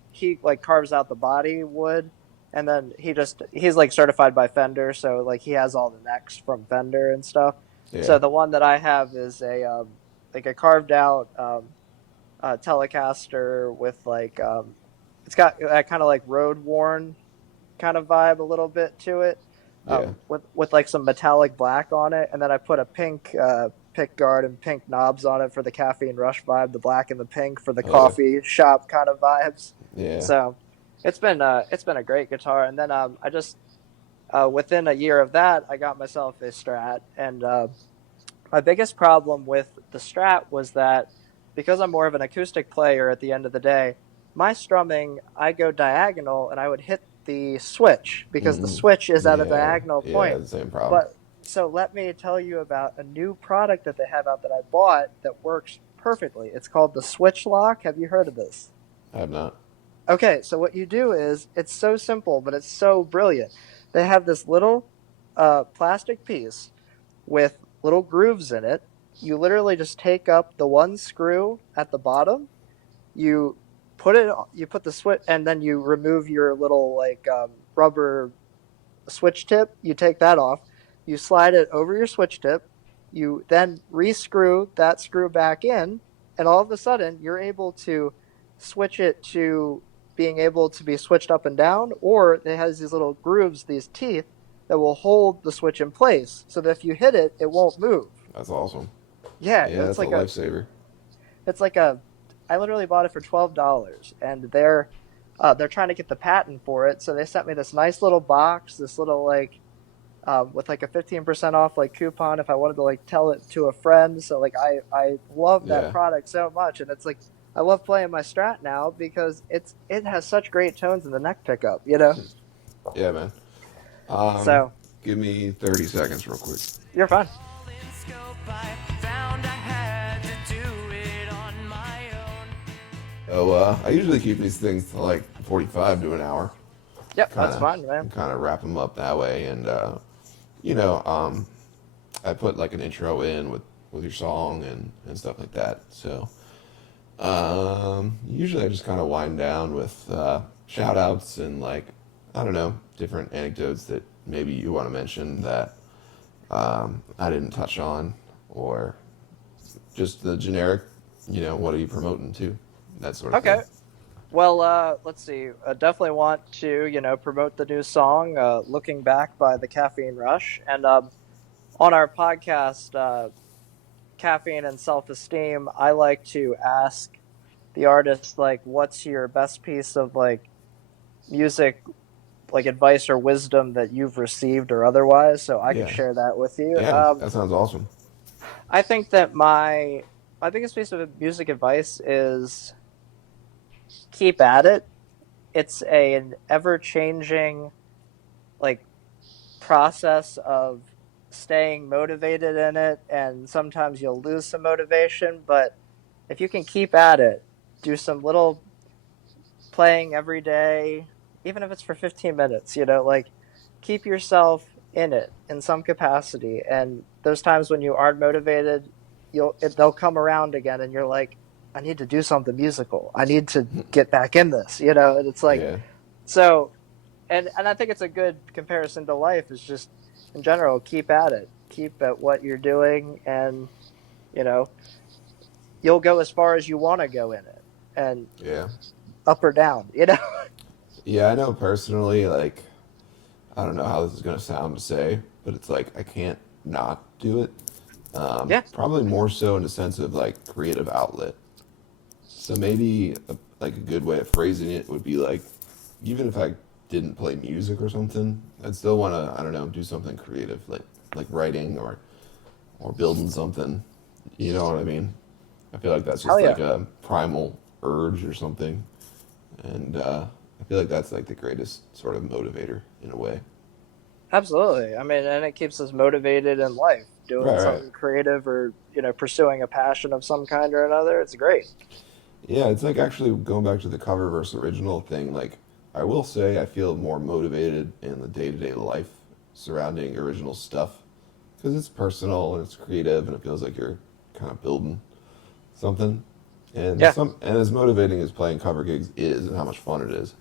carves out the body wood, and then he's like certified by Fender, so like he has all the necks from Fender and stuff. Yeah. So the one that I have is like a carved out Telecaster with like it's got that kind of like road worn kind of vibe a little bit to it, Yeah. with like some metallic black on it, and then I put a pink pick guard and pink knobs on it for the Caffeine Rush vibe, the black and the pink for the Oh yeah. coffee shop kind of vibes. Yeah. So it's been a great guitar, and then I just within a year of that I got myself a Strat, and my biggest problem with the Strat was that because I'm more of an acoustic player at the end of the day, my strumming, I go diagonal and I would hit the switch because the Hmm. switch is at a Yeah. diagonal Yeah. point. The same problem. But so let me tell you about a new product that they have out that I bought that works perfectly. It's called the Switch Lock. Have you heard of this? I have not. Okay, so what you do is it's so simple, but it's so brilliant. They have this little plastic piece with little grooves in it. You literally just take up the one screw at the bottom. You you put the switch, and then you remove your little like rubber switch tip. You take that off. You slide it over your switch tip. You then rescrew that screw back in, and all of a sudden you're able to switch it to being able to be switched up and down, or it has these little grooves, these teeth that will hold the switch in place, so that if you hit it, it won't move. That's awesome. Yeah, Yeah, that's a lifesaver. it's like a I literally bought it for $12, and they're trying to get the patent for it. So they sent me this nice little box, this little like with like a 15% off like coupon if I wanted to like tell it to a friend. So like I love that Yeah. product so much, and it's like I love playing my Strat now because it has such great tones in the neck pickup, you know. Yeah, man. Um, So Give me 30 seconds real quick. you're fine. So I usually keep these things to like 45 to an hour. Yep, Kind that's of fine, man. kind of wrap them up that way, and you know, I put like an intro in with your song and stuff like that. So usually I just kind of wind down with shout outs and like I don't know different anecdotes that maybe you want to mention that I didn't touch on, or just the generic, you know, what are you promoting to, that sort of thing. Okay. Well, let's see. I definitely want to, promote the new song, "Looking Back" by the Caffeine Rush, and on our podcast, Caffeine and Self Esteem, I like to ask the artist like, "What's your best piece of like music, like advice or wisdom that you've received or otherwise?" So I could Yeah, share that with you. yeah, that sounds awesome. I think that my biggest piece of music advice is keep at it. It's an ever changing like process of staying motivated in it, and sometimes you'll lose some motivation, but if you can keep at it, do some little playing every day, even if it's for 15 minutes, like keep yourself in it in some capacity, and those times when you aren't motivated, they'll come around again, and you're like, I need to do something musical, I need to get back in this, and it's like, Yeah, so, and I think it's a good comparison to life, is just in general, keep at it, keep at what you're doing, and you know you'll go as far as you want to go in it, and yeah, up or down. yeah. I know personally, like I don't know how this is gonna sound to say, but it's like I can't not do it. Yeah. Probably more so in the sense of like creative outlet. So maybe like a good way of phrasing it would be like, even if I didn't play music or something, I'd still want to, I don't know, do something creative, like writing or building something. You know what I mean? I feel like that's Hell just yeah. like a primal urge or something, and I feel like that's like the greatest sort of motivator in a way. Absolutely. I mean, and it keeps us motivated in life, doing Right, right. something creative or, pursuing a passion of some kind or another. It's great. Yeah, it's like actually going back to the cover versus original thing. Like, I will say I feel more motivated in the day-to-day life surrounding original stuff because it's personal and it's creative and it feels like you're kind of building something. And Yeah. as motivating as playing cover gigs is and how much fun it is,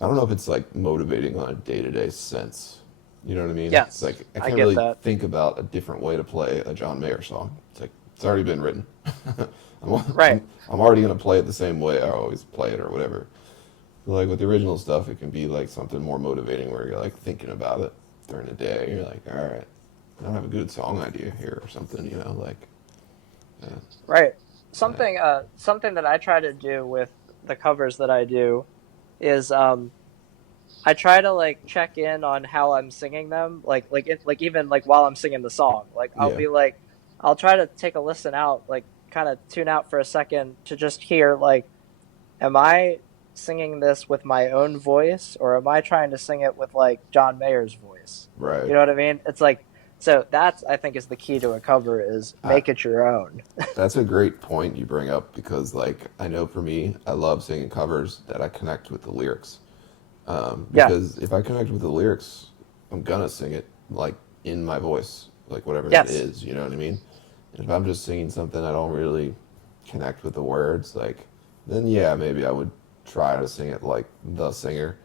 I don't know if it's like motivating on a day-to-day sense. You know what I mean? It's Yes. like I I can't get really that. think about a different way to play a John Mayer song. It's like it's already been written. Right. I'm already gonna play it the same way I always play it or whatever. But like with the original stuff, it can be like something more motivating where you're like thinking about it during the day. You're like, all right, I don't have a good song idea here or something. Like yeah, Right. yeah, Something that I try to do with the covers that I do is I try to like check in on how I'm singing them, like even like while I'm singing the song. Like I'll yeah, be like, I'll try to take a listen out, like kind of tune out for a second to just hear like, am I singing this with my own voice or am I trying to sing it with like John Mayer's voice? You right. know what I mean? It's like so that's I think is the key to a cover is I, make it your own. That's a great point you bring up because, like, I know for me, I love singing covers that I connect with the lyrics. Yeah. Because if I connect with the lyrics, I'm gonna sing it like in my voice, like whatever that Yes. is. You know what I mean? And if I'm just singing something I don't really connect with the words, like, then yeah, maybe I would try to sing it like the singer.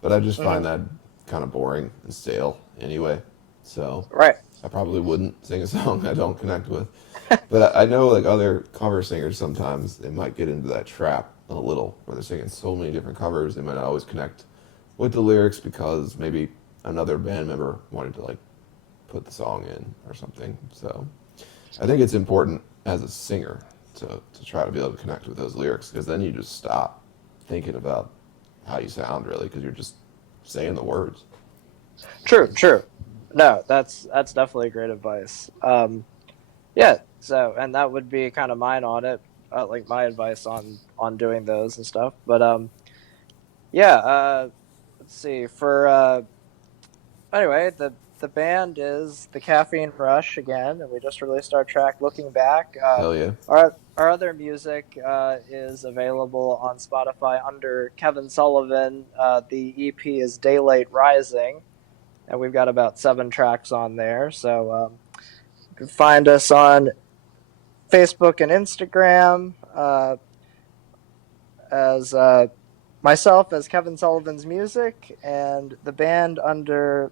But I just Hmm. find that kind of boring and stale anyway. So Right. I probably wouldn't sing a song I don't connect with. But I know like other cover singers sometimes they might get into that trap a little where they're singing so many different covers they might not always connect with the lyrics because maybe another band member wanted to like put the song in or something. So I think it's important as a singer to try to be able to connect with those lyrics because then you just stop thinking about how you sound really because you're just saying the words. True. True. No, that's definitely great advice. Yeah. So, and that would be kind of mine on it, like my advice on doing those and stuff. But yeah. Let's see. For anyway, the band is the Caffeine Rush again, and we just released our track "Looking Back." Hell yeah. Our other music is available on Spotify under Kevin Sullivan. The EP is Daylight Rising, and we've got about 7 tracks on there. So you can find us on Facebook and Instagram as myself as Kevin Sullivan's Music, and the band under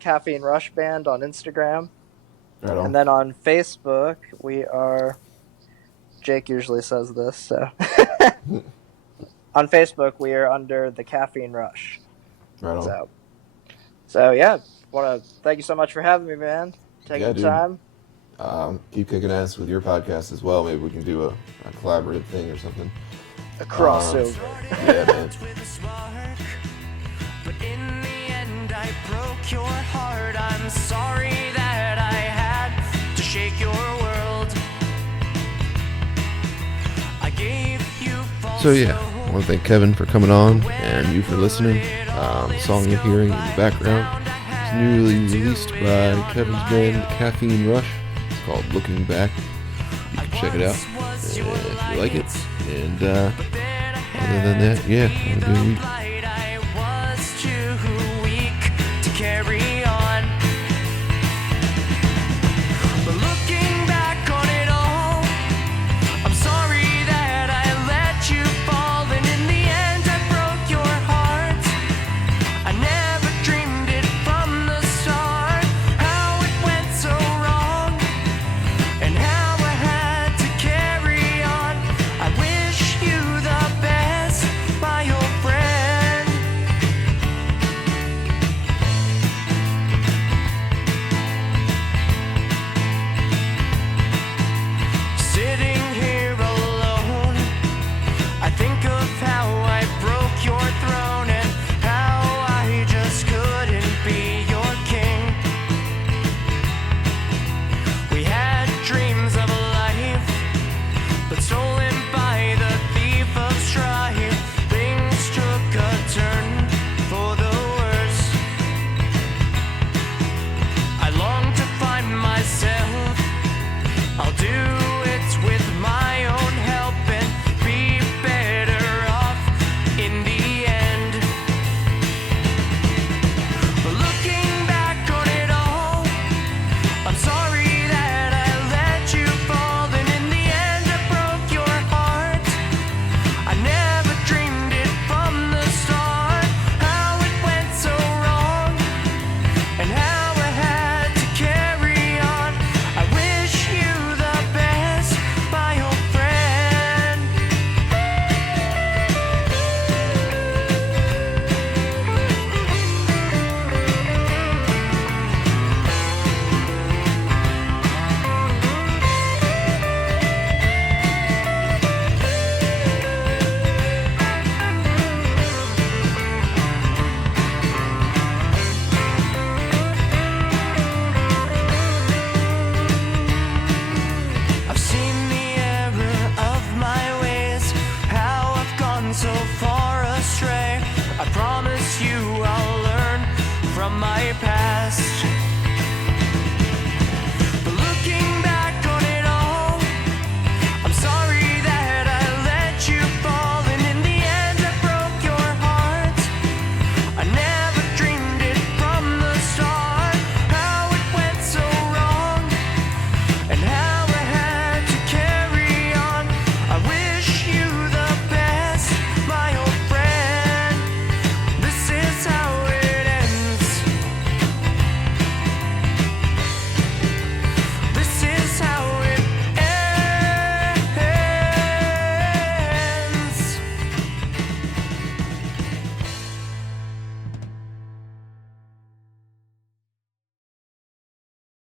Caffeine Rush Band on Instagram. Right And on. then on Facebook, we are. Jake usually says this, so. On Facebook, we are under the Caffeine Rush. Right on. So, so yeah, want to thank you so much for having me, man. Taking Yeah, the dude. time. Keep kicking ass with your podcast as well. Maybe we can do a collaborative thing or something. A Um, crossover. yeah, man. But in the end, I broke your heart. I'm sorry that I had to shake your world. I gave you false So yeah, I want to thank Kevin for coming on and you for listening. The song you're hearing in the background is newly released by Kevin's band Caffeine Rush. It's called Looking Back. You can check it out if you like it. And other than that, yeah, have a good week.